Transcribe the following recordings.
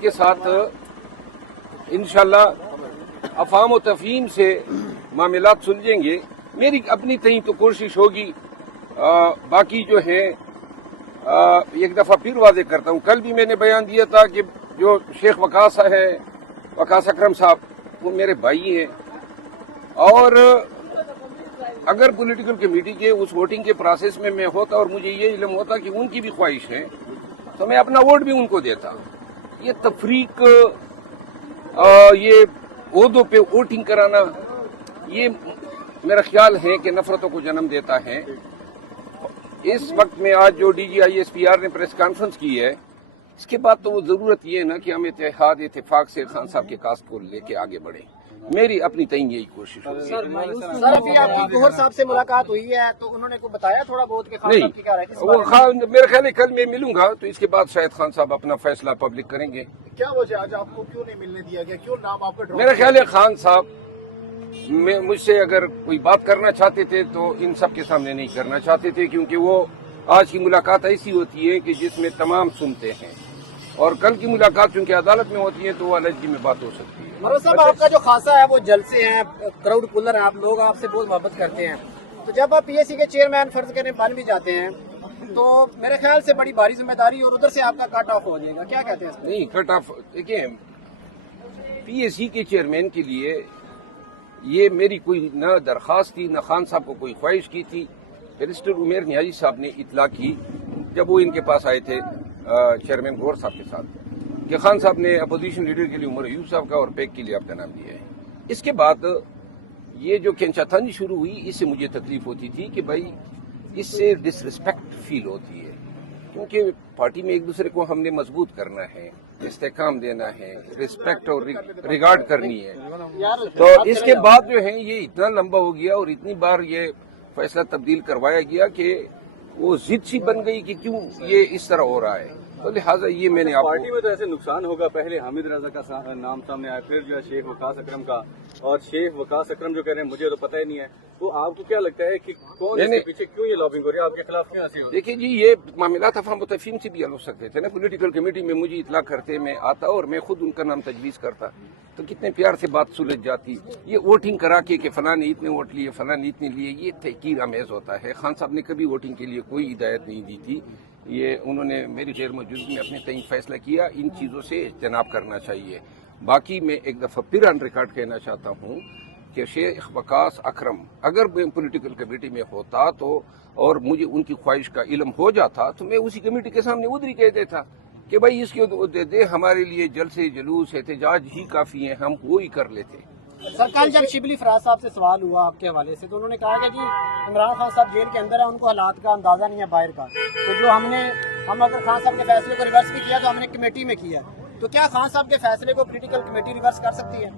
کے ساتھ انشاءاللہ افہام و تفہیم سے معاملات سلجھیں گے. میری اپنی تئیں تو کوشش ہوگی. باقی جو ہے ایک دفعہ پھر واضح کرتا ہوں، کل بھی میں نے بیان دیا تھا کہ جو شیخ وقاص ہے، وقاص اکرم صاحب، وہ میرے بھائی ہیں، اور اگر پولیٹیکل کمیٹی کے اس ووٹنگ کے پروسیس میں ہوتا اور مجھے یہ علم ہوتا کہ ان کی بھی خواہش ہے تو میں اپنا ووٹ بھی ان کو دیتا. یہ تفریق، یہ عہدوں پہ ووٹنگ کرانا، یہ میرا خیال ہے کہ نفرتوں کو جنم دیتا ہے. اس وقت میں آج جو D G I S P R نے پریس کانفرنس کی ہے، اس کے بعد تو وہ ضرورت یہ ہے نا کہ ہم اتفاق سے خان صاحب کے کاسٹ کو لے کے آگے بڑھیں. میری اپنی تئیں یہی کوشش ہے. سر ابھی آپ کی گوہر صاحب سے ملاقات ہوئی ہے تو انہوں نے کو بتایا تھوڑا بہت کہ خان صاحب کی کیا رائے ہے؟ وہ خان میرے خیال ہے کل میں ملوں گا تو اس کے بعد شاید خان صاحب اپنا فیصلہ پبلک کریں گے. کیا وجہ آج آپ کو کیوں نہیں ملنے دیا گیا؟ کیوں نام آپ کا؟ میرا خیال ہے خان صاحب مجھ سے اگر کوئی بات کرنا چاہتے تھے تو ان سب کے سامنے نہیں کرنا چاہتے تھے، کیونکہ وہ آج کی ملاقات ایسی ہوتی ہے کہ جس میں تمام سنتے ہیں، اور کل کی ملاقات چونکہ عدالت میں ہوتی ہے تو وہ علیحدگی میں بات ہو سکتی ہے. مروت صاحب، آپ کا جو خاصا ہے وہ جلسے ہیں، کراؤڈ پولر ہیں، آپ لوگ آپ سے بہت محبت کرتے ہیں، تو جب آپ پی ایس سی کے چیئرمین فرض کریں بن بھی جاتے ہیں تو میرے خیال سے بڑی بھاری ذمہ داری اور ادھر سے آپ کا کٹ آف ہو جائے گا. کیا کہتے ہیں اس پہ؟ نہیں، کٹ آف دیکھیں، پی ایس سی کے چیئرمین کے لیے یہ میری کوئی نہ درخواست تھی نہ خان صاحب کو کوئی خواہش کی تھی. بیرسٹر عمیر نیازی صاحب نے اطلاع کی جب وہ ان کے پاس آئے تھے چیئرمین گور صاحب کے ساتھ کہ خان صاحب نے اپوزیشن لیڈر کے لیے عمر ایوب صاحب کا اور پیک کے لیے آپ کا نام دیا ہے. اس کے بعد یہ جو کھینچاتھانی شروع ہوئی، اس سے مجھے تکلیف ہوتی تھی کہ بھائی اس سے ڈس رسپیکٹ فیل ہوتی ہے، کیونکہ پارٹی میں ایک دوسرے کو ہم نے مضبوط کرنا ہے، استحکام دینا ہے، رسپیکٹ اور ریگارڈ کرنی ہے. تو اس کے بعد جو ہے یہ اتنا لمبا ہو گیا اور اتنی بار یہ فیصلہ تبدیل کروایا گیا کہ وہ ضد سی بن گئی کہ کیوں یہ اس طرح ہو رہا ہے. تو لہٰذا یہ میں نے آپ پارٹی میں تو ایسے نقصان ہوگا. پہلے حامد رضا کا نام سامنے آیا، پھر جو ہے شیخ وقاص اکرم کا، اور شیخ وقاص اکرم جو کہہ رہے ہیں مجھے تو پتہ ہی نہیں ہے. تو آپ کو کیا لگتا ہے کہ کون اس کے پیچھے کیوں یہ لابنگ ہو رہی ہے، آپ کے خلاف کیوں ایسی ہو رہی ہے؟ دیکھیے جی، یہ معاملات افہام و تفہیم سے بھی حل ہو سکتے تھے نا. پولیٹیکل کمیٹی میں مجھے اطلاع کرتے، میں آتا اور میں خود ان کا نام تجویز کرتا تو کتنے پیار سے بات سلجھ جاتی. یہ ووٹنگ کرا کے کہ فلاں نے اتنے ووٹ لیے، فلاں نے اتنے لیے، یہ تحقیر آمیز ہوتا ہے. خان صاحب نے کبھی ووٹنگ کے لیے کوئی ہدایت نہیں دی تھی. یہ انہوں نے میری غیر موجودگی میں اپنے تئیں فیصلہ کیا. ان چیزوں سے اجتناب کرنا چاہیے. باقی میں ایک دفعہ پھر آن ریکارڈ کہنا چاہتا ہوں کہ شیخ وقاص اکرم اگر میں پولیٹیکل کمیٹی میں ہوتا تو اور مجھے ان کی خواہش کا علم ہو جاتا تو میں اسی کمیٹی کے سامنے ادھر ہی کہہ دیتا کہ بھائی اس کے دے دے، ہمارے لیے جلسے جلوس احتجاج ہی کافی ہیں، ہم وہی کر لیتے. سر کل جب شبلی فراز صاحب سے سوال ہوا آپ کے حوالے سے تو انہوں نے کہا کہ جی عمران خان صاحب جیل کے اندر ہیں، ان کو حالات کا اندازہ نہیں ہے باہر کا، تو جو ہم اگر خان صاحب کے فیصلے کو ریورس بھی کیا تو ہم نے کمیٹی میں کیا، تو کیا خان صاحب کے فیصلے کو پولیٹیکل کمیٹی ریورس کر سکتی ہے؟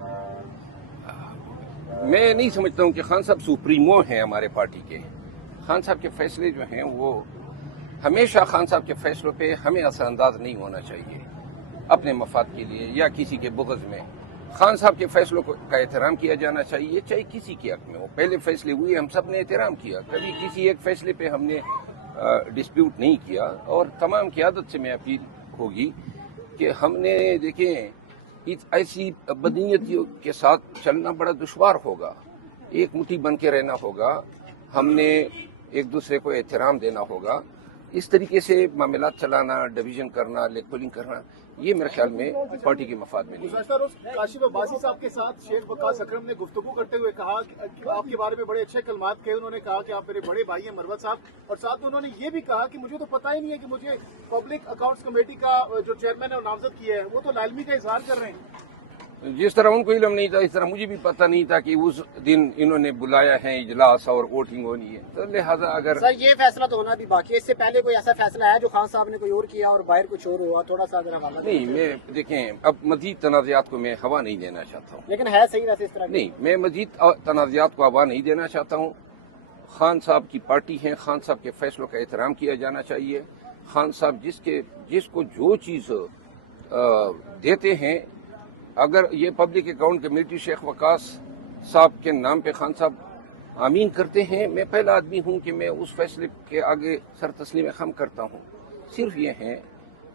میں نہیں سمجھتا ہوں کہ خان صاحب سپریمو ہیں ہمارے پارٹی کے. خان صاحب کے فیصلے جو ہیں وہ ہمیشہ خان صاحب کے فیصلوں پہ ہمیں اثر انداز نہیں ہونا چاہیے اپنے مفاد کے لیے یا کسی کے بغض میں. خان صاحب کے فیصلوں کا احترام کیا جانا چاہیے، چاہے کسی کے حق میں ہو. پہلے فیصلے ہوئے، ہم سب نے احترام کیا، کبھی کسی ایک فیصلے پہ ہم نے ڈسپیوٹ نہیں کیا. اور تمام قیادت سے میں اپیل ہوگی کہ ہم نے دیکھیں ایسی بدنیتیوں کے ساتھ چلنا بڑا دشوار ہوگا. ایک مٹھی بن کے رہنا ہوگا، ہم نے ایک دوسرے کو احترام دینا ہوگا. اس طریقے سے معاملات چلانا، ڈویژن کرنا، لیگ پولنگ کرنا، یہ میرے خیال میں پارٹی کے مفاد میں نہیں. گزشتہ روز کاشف عباسی صاحب کے ساتھ شیخ وقاص اکرم نے گفتگو کرتے ہوئے کہا کہ آپ کے بارے میں بڑے اچھے کلمات کہے. انہوں نے کہا کہ آپ میرے بڑے بھائی ہیں مروت صاحب، اور ساتھ انہوں نے یہ بھی کہا کہ مجھے تو پتہ ہی نہیں ہے کہ مجھے پبلک اکاؤنٹس کمیٹی کا جو چیئرمین ہے نامزد کیا ہے، وہ تو لالمی کا اظہار کر رہے ہیں. جس طرح ان کو علم نہیں تھا اس طرح مجھے بھی پتہ نہیں تھا کہ اس دن انہوں نے بلایا ہے اجلاس اور ووٹنگ ہونی ہے. تو لہٰذا اگر سر یہ فیصلہ تو ہونا بھی باقی ہے، اس سے پہلے کوئی ایسا فیصلہ ہے جو خان صاحب نے کوئی اور کیا اور باہر کچھ اور ہوا؟ تھوڑا سا اگر حوالہ نہیں، میں دیکھیں اب مزید تنازعات کو میں ہوا نہیں دینا چاہتا ہوں. لیکن ہے صحیح ویسے اس طرح نہیں، میں مزید تنازعات کو ہوا نہیں دینا چاہتا ہوں. خان صاحب کی پارٹی ہے، خان صاحب کے فیصلوں کا احترام کیا جانا چاہیے. خان صاحب جس کو جو چیز دیتے ہیں، اگر یہ پبلک اکاؤنٹ کمیٹی شیخ وقاص صاحب کے نام پہ خان صاحب آمین کرتے ہیں، میں پہلا آدمی ہوں کہ میں اس فیصلے کے آگے سر تسلیم خم کرتا ہوں. صرف یہ ہے